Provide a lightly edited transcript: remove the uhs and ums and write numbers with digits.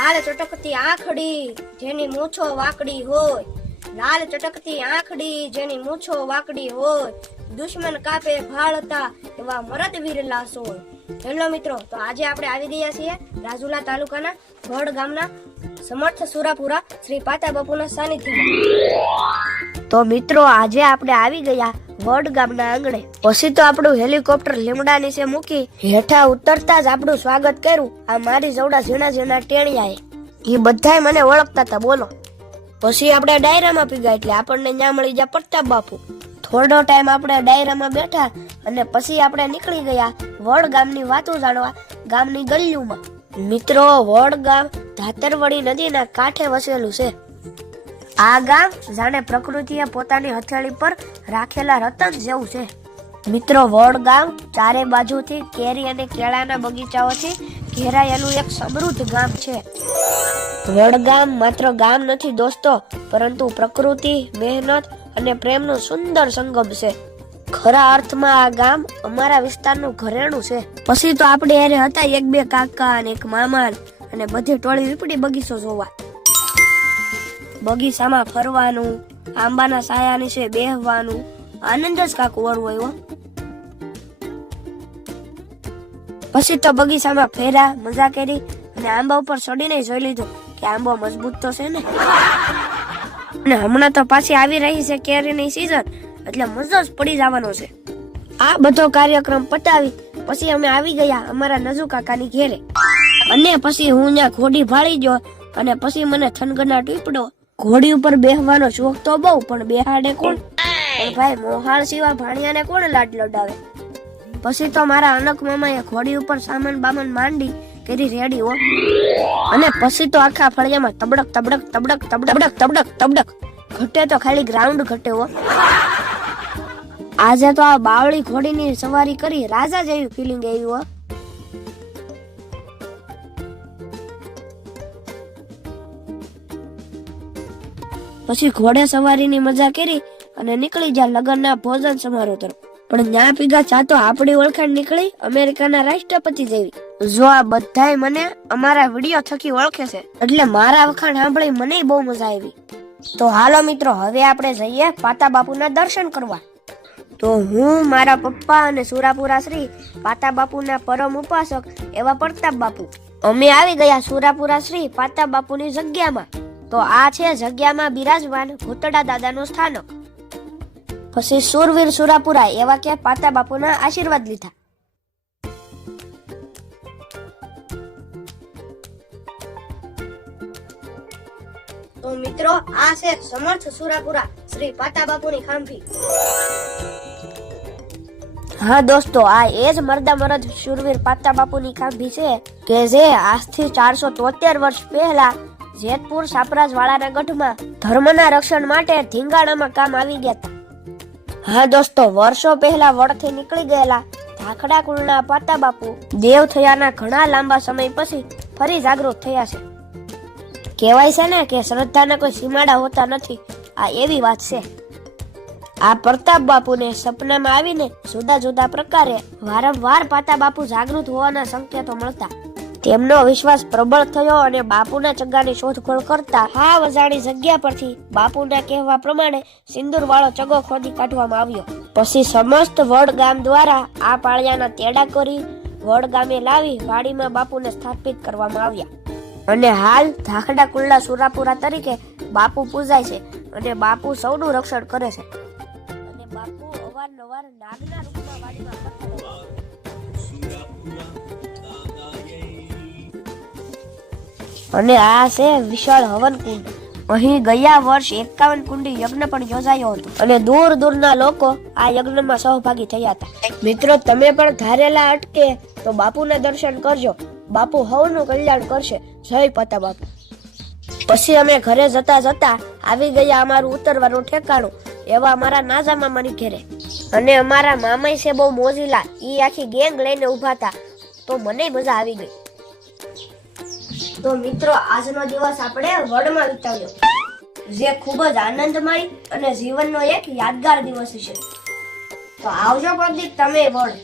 લાલ ચટકતી આંખડી જેની મૂછો વાકડી હોય, લાલ ચટકતી આંખડી જેની મૂછો વાકડી હોય, દુશ્મન કાપે ભાળતા એવા મરદ વીર લાસો. હેલો મિત્રો, તો આજે આપણે આવી ગયા છીએ રાજુલા તાલુકાના વડ ગામના સમર્થ સુરાપુરા શ્રી પાતા બાપુના સાનિધ્યમાં. તો મિત્રો આજે આપણે આવી ગયા વડ ગામના આંગણે. પછી તો આપણું હેલિકોપ્ટર લીમડા નીચે મૂકી હેઠા ઉતરતા જ આપણું સ્વાગત કર્યું આ મારી જવડા ઝીણા ઝીણા ટેણિયાએ. એ બધાય મને ઓળખતા હતા બોલો. પછી આપણે ડાયરામાં પીગા એટલે આપણને ત્યાં મળી ગયા પ્રતાપ બાપુ. થોડો ટાઈમ આપણે ડાયરામાં બેઠા અને પછી આપણે નીકળી ગયા વડ ગામની વાતો જાણવા ગામની ગલીઓમાં. મિત્રો, વડ ગામ ધાતરવડી નદીના કાંઠે વસેલું છે. આ ગામ જાણે પ્રકૃતિએ પોતાની હથેળી પર રાખેલા રતન જેવું છે. મિત્રો, વડ ગામ ચારે બાજુથી કેરી અને કેળાના બગીચાઓથી ઘેરાયેલું એક સમૃદ્ધ ગામ છે. વડ ગામ માત્ર ગામ નથી દોસ્તો, પરંતુ પ્રકૃતિ, મહેનત અને પ્રેમનું સુંદર સંગમ છે. ખરા અર્થમાં આ ગામ અમારા વિસ્તારનું ઘરેણું છે. પછી તો આપણે હારે હતા એક બે કાકા અને એક મામા અને બધી ટોળી વીપડી બગીચો જોવા. બગીચામાં ફરવાનું, આંબાના સાયા નીચે બેહવાનું આનંદ જ કાંક ઓર હોય. પછી તો બગીચામાં ફેરા, મજા કરી અને આંબા ઉપર ચડીને જોઈ લીધું કે આંબો મજબૂત તો છે ને. અને હમણાં તો પાછી આવી રહી છે કેરીની સીઝન, એટલે મજો જ પડી જવાનો છે. આ બધો કાર્યક્રમ પતાવી પછી અમે આવી ગયા અમારા નજુ કાકાની ઘેરે. અને પછી હું ત્યાં ઘોડી ભાળી ગયો અને પછી મને થનગના ટીપડો. ઘોડી ઉપર બેહવાનો શોખ તો બહુ, પણ બેહાડે કોણ? પણ ભાઈ, મોહાળ સિવાય ભાણિયાને કોણ લાડ લડાવે? પછી તો મારા અનક મામાએ ઘોડી ઉપર સામાન બામન માંડી કરી રેડી હો. અને પછી તો આખા ફળિયામાં તબડક તબડક તબડક તબડક તબડક તબડક ઘટે તો ખાલી ગ્રાઉન્ડ ઘટે હો. આજે તો આ બાવળી ઘોડીની સવારી કરી રાજા જેવી ફીલિંગ આવી હો. પછી ઘોડે સવારીની મજા કરી અને નીકળી જા લગ્નના ભોજન સમારોહ તરફ. પણ ત્યાં પીગા ચાતો આપણી ઓળખાણ નીકળી અમેરિકાના રાષ્ટ્રપતિ જેવી. જો આ બધાય મને અમારા વિડીયો થકી ઓળખે છે, એટલે મારા વખાણ સાંભળી મને બહુ મજા આવી. તો હાલો મિત્રો, હવે આપણે જઈએ પાતા બાપુના દર્શન કરવા. તો હું, મારા પપ્પા અને સુરાપુરા શ્રી પાતા બાપુના પરમ ઉપાસક એવા પ્રતાપ બાપુ અમે આવી ગયા સુરાપુરા શ્રી પાતા બાપુની જગ્યામાં. તો આ છે જગ્યામાં બિરાજમાન ભૂતડા દાદાનું સ્થાનક. પછી સુરવીર સુરાપુરા એવા કે પાતા બાપુના આશીર્વાદ લીધા. તો મિત્રો, આ છે સમર્થ સુરાપુરા શ્રી પાતા બાપુની ખાંભી. હા દોસ્તો, આ એ જ મરદા મરદ શૂરવીર પાતા બાપુની ખાંભી છે કે જે આજથી 473 વર્ષ પહેલા જેતપુર સાપરાજ વાળાના ગઢમાં ધર્મના રક્ષણ માટે ધીંગાણામાં કામ આવી ગયા હતા. હા દોસ્તો, વર્ષો પહેલા વડથી નીકળી ગયેલા ધાખડા કુળના પાતા બાપુ દેવ થયાના ઘણા લાંબા સમય પછી ફરી જાગૃત થયા છે. કહેવાય છે ને કે શ્રદ્ધાના કોઈ સીમાડા હોતા નથી. આ એવી વાત છે. આ પ્રતાપ બાપુને સપનામાં આવીને જુદા જુદા પ્રકારે વારંવાર પાતા બાપુ જાગૃત હોવાના સંકેતો મળતા. તેમનો વિશ્વાસ પ્રબળ થયો અને બાપુના ચગ્ગાની શોધખોળ કરતા આ અજાણી જગ્યા પરથી બાપુના કહેવા પ્રમાણે સિંદૂર વાળો ચગો ખોદી કાઢવામાં આવ્યો. પછી સમસ્ત વડ ગામ દ્વારા આ પાળિયાના તેડા કરી વડ ગામે લાવી વાડીમાં બાપુને સ્થાપિત કરવામાં આવ્યા. અને હાલ ધાખડા કુળના સુરાપુરા તરીકે બાપુ પૂજાય છે અને બાપુ સૌનું રક્ષણ કરે છે. અને બાપુ અવારનવાર નાગના રૂપમાં વાડીમાં ફરતા. અને આ છે વિશાળ હવન કુંડ. અહીં ગયા વર્ષ 51 કુંડી યજ્ઞ પણ યોજાયો હતો અને દૂર દૂરના લોકો આ યજ્ઞમાં સહભાગી થયા હતા. મિત્રો, તમે પણ ધારેલા અટકે તો બાપુના દર્શન કરજો. બાપુ હવનું કલ્યાણ કરશે. જય પાતા બાપુ. પછી અમે ઘરે જતા જતા આવી ગયા અમારું ઉતરવાનું ઠેકાણું એવા અમારા નાજા મામાની ઘેરે. અને અમારા મામાઈ છે બહુ મોજીલા, ઈ આખી ગેંગ લઈને ઉભા હતા. તો મને મજા આવી ગઈ. તો મિત્રો, આજનો દિવસ આપણે વડમાં વિતાવ્યો, જે ખૂબ જ આનંદમય અને જીવનનો એક યાદગાર દિવસ છે. તો આવજો પ્રદીપ, તમે વડ.